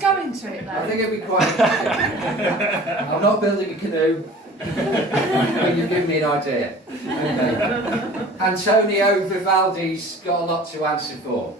Go into it though. I think it'd be quite. I'm not building a canoe, but you've given me an idea. Okay. Antonio Vivaldi's got a lot to answer for.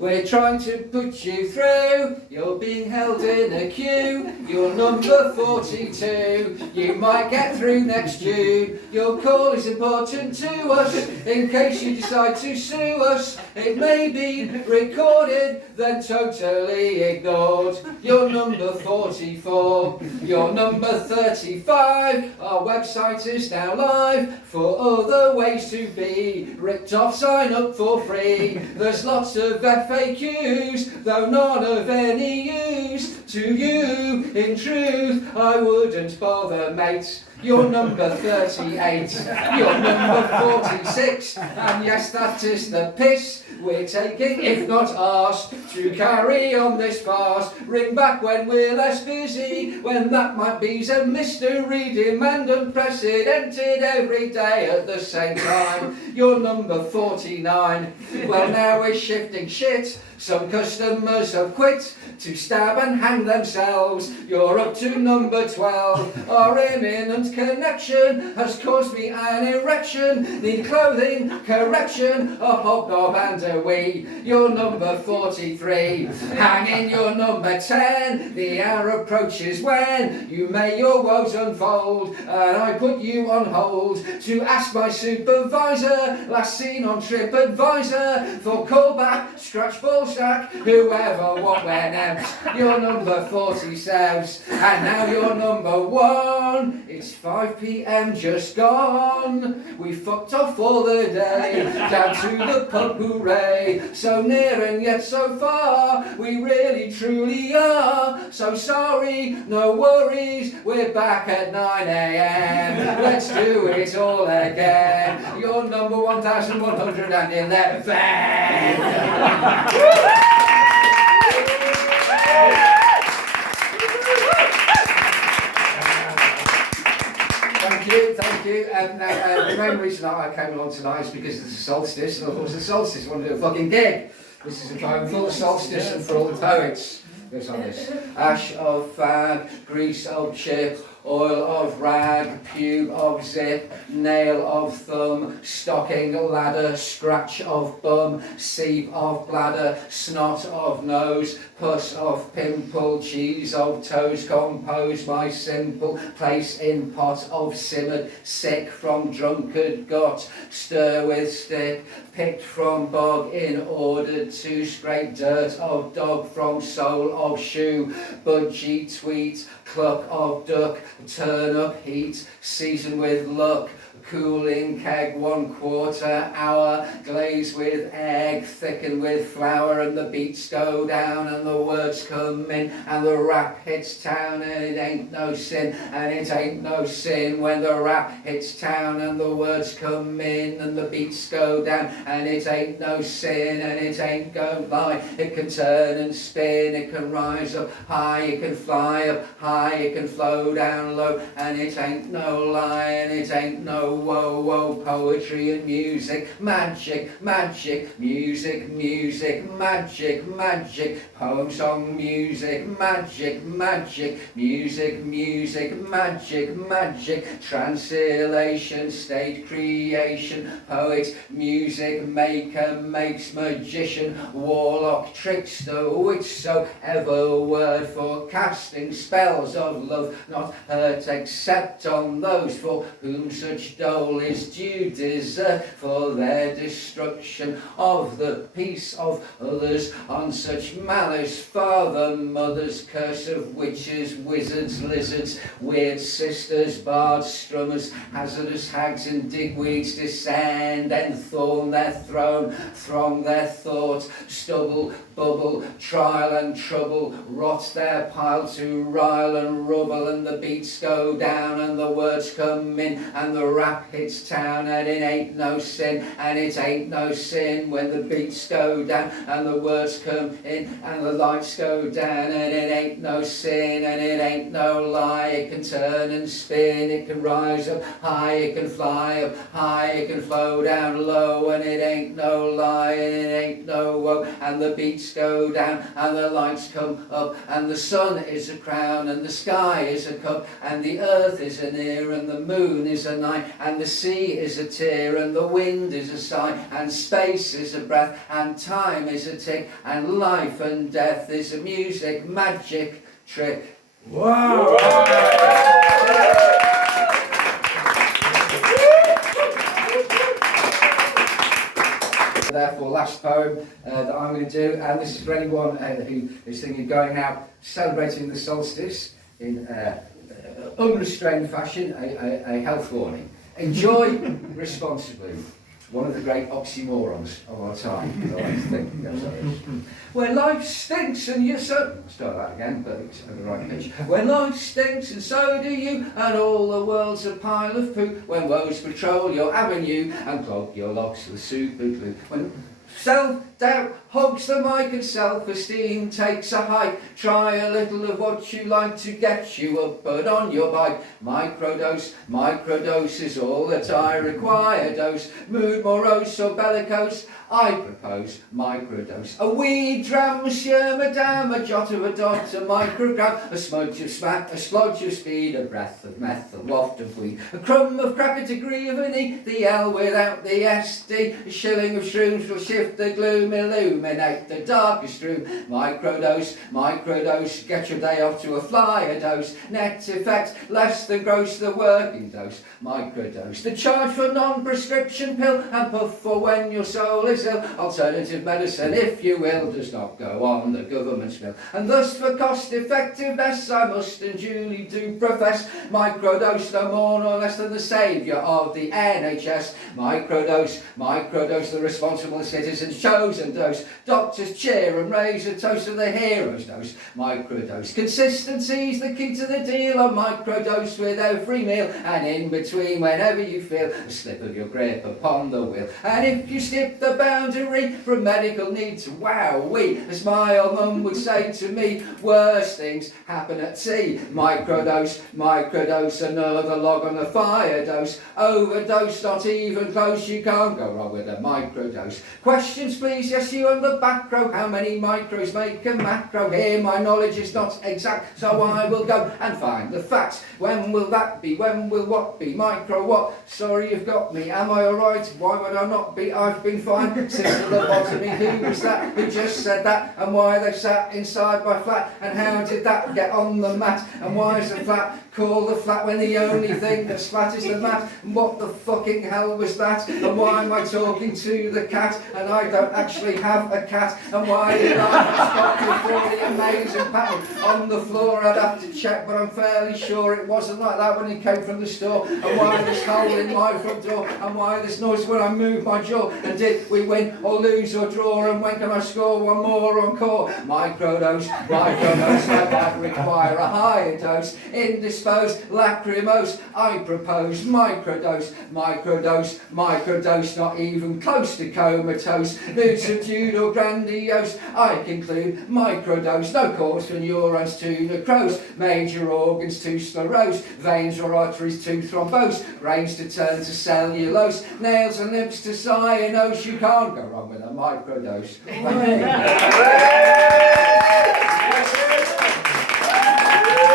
We're trying to put you through, you're being held in a queue, you're number 42, you might get through next June, your call is important to us, in case you decide to sue us, it may be recorded, then totally ignored, you're number 44, you're number 35, our website is now live, for other ways to be ripped off, sign up for free, there's lots of FAQs, though none of any use to you. In truth, I wouldn't bother, mate. You're number 38, you're number 46, and yes, that is the piss we're taking, if not asked, to carry on this farce. Ring back when we're less busy, when that might be's a mystery, demand unprecedented every day at the same time. You're number 49, well now we're shifting shit, some customers have quit to stab and hang themselves. You're up to number 12, our imminent connection has caused me an erection, need clothing correction, a hobnob and a wee. You're number 43, hanging your number 10, the hour approaches when you may your woes unfold, and I put you on hold to ask my supervisor, last seen on TripAdvisor, for callback, scratch ball stack, whoever, what, when, you're number 47, and now you're number 1. It's 5 p.m. just gone. We fucked off for the day, down to the pub, hooray. So near and yet so far, we really truly are. So sorry, no worries, we're back at 9 a.m. Let's do it all again. You're number 1111. Thank you. The main reason I came along tonight is because it's a solstice, and of course the solstice I want to do a fucking gig. This is a time full of solstice and for all the poets. Goes on this. Ash of fag, grease of chip, oil of rag, pube of zip, nail of thumb, stocking ladder, scratch of bum, sieve of bladder, snot of nose, puss of pimple, cheese of toes, compose my simple, place in pot of simmered, sick from drunkard got, stir with stick, picked from bog in order to scrape dirt of dog from sole of shoe, budgie tweet, cluck of duck, turn up heat, season with luck, cooling keg 1/4 hour, glaze with egg, thicken with flour, and the beats go down and the words come in and the rap hits town, and it ain't no sin, and it ain't no sin when the rap hits town and the words come in and the beats go down, and it ain't no sin, and it ain't go lie. It can turn and spin, it can rise up high, it can fly up high, it can flow down low, and it ain't no lie, and it ain't no whoa, whoa, poetry and music, magic, magic, music, music, magic, magic, poem, song, music, magic, magic, music, music, magic, magic, translation, stage creation, poet, music, maker, makes magician, warlock, trickster, whichsoever word for casting spells of love, not hurt except on those for whom such dole is due, deserve for their destruction of the peace of others, on such malice, father, mothers, curse of witches, wizards, lizards, weird sisters, bards, strummers, hazardous hags and digweeds descend and thorn their throne, throng their thought, stubble, bubble, trial and trouble, rot their pile to rile and rubble, and the beats go down and the words come in and the rap rap hits town and it ain't no sin, and it ain't no sin when the beats go down and the words come in and the lights go down, and it ain't no sin and it ain't no lie. It can turn and spin, it can rise up high, it can fly up high, it can flow down low, and it ain't no lie and it ain't no woe, and the beats go down and the lights come up, and the sun is a crown and the sky is a cup, and the earth is an ear and the moon is a night, and the sea is a tear and the wind is a sigh, and space is a breath and time is a tick, and life and death is a music magic trick. Wow! Therefore, last poem that I'm going to do, and this is for anyone who is thinking of going out celebrating the solstice in unrestrained fashion, a health warning. Enjoy responsibly. One of the great oxymorons of our time. I like to think goes like this. When life stinks and you're so... Start that again, but it's at the right pitch. When life stinks and so do you, and all the world's a pile of poo. When woes patrol your avenue and clog your locks with super glue. When self-doubt hogs the mic and self-esteem takes a hike, try a little of what you like to get you up but on your bike. Microdose is all that I require. Dose, mood morose or bellicose, I propose microdose. A wee dram, monsieur, madame, a jot of a dot, a microgram, a smudge of smack, a splodge of speed, a breath of meth, a waft of weed, a crumb of crack, a degree of an E, the L without the SD, a shilling of shrooms will shift the gloom, illuminate the darkest room. Microdose, get your day off to a flyer dose, net effect less than gross, the working dose. Microdose, the charge for non-prescription pill, and puff for when your soul is ill. Alternative medicine, if you will, does not go on the government's bill. And thus for cost effectiveness I must and duly do profess microdose, no more nor less than the saviour of the NHS. Microdose, the responsible citizen's chosen dose. Doctors cheer and raise a toast to the hero's dose. Microdose, consistency's the key to the deal. A microdose with every meal, and in between whenever you feel a slip of your grip upon the wheel. And if you skip the boundary from medical need to wowee, as my old mum would say to me, worse things happen at sea. Microdose, another log on the fire dose. Overdose, not even close, you can't go wrong with a microdose. Questions please, yes you on the back row. How many micros make a macro? Here my knowledge is not exact, so I will go and find the facts. When will that be? When will what be? Micro what? Sorry you've got me. Am I alright? Why would I not be? I've been fine since the lobotomy. Who was that? Who just said that? And why they sat inside my flat? And how did that get on the mat? And why is the flat called the flat when the only thing that's flat is the mat? And what the fucking hell was that? And why am I talking to the cat? And I don't actually have a cat. And why did I stop before the amazing pattern on the floor? I'd have to check, but I'm fairly sure it wasn't like that when it came from the store. And why this hole in my front door? And why this noise when I move my jaw? And did we win or lose or draw? And when can I score one more encore? Microdose, I might require a higher dose. Indisposed, lachrymose, I propose microdose, not even close to comatose. Mood subdued or grandiose, I conclude microdose. No cause for neurons to necrose, major organs to sclerose, veins or arteries to thrombose, brains to turn to cellulose, nails and lips to cyanose. You can't go wrong with a microdose.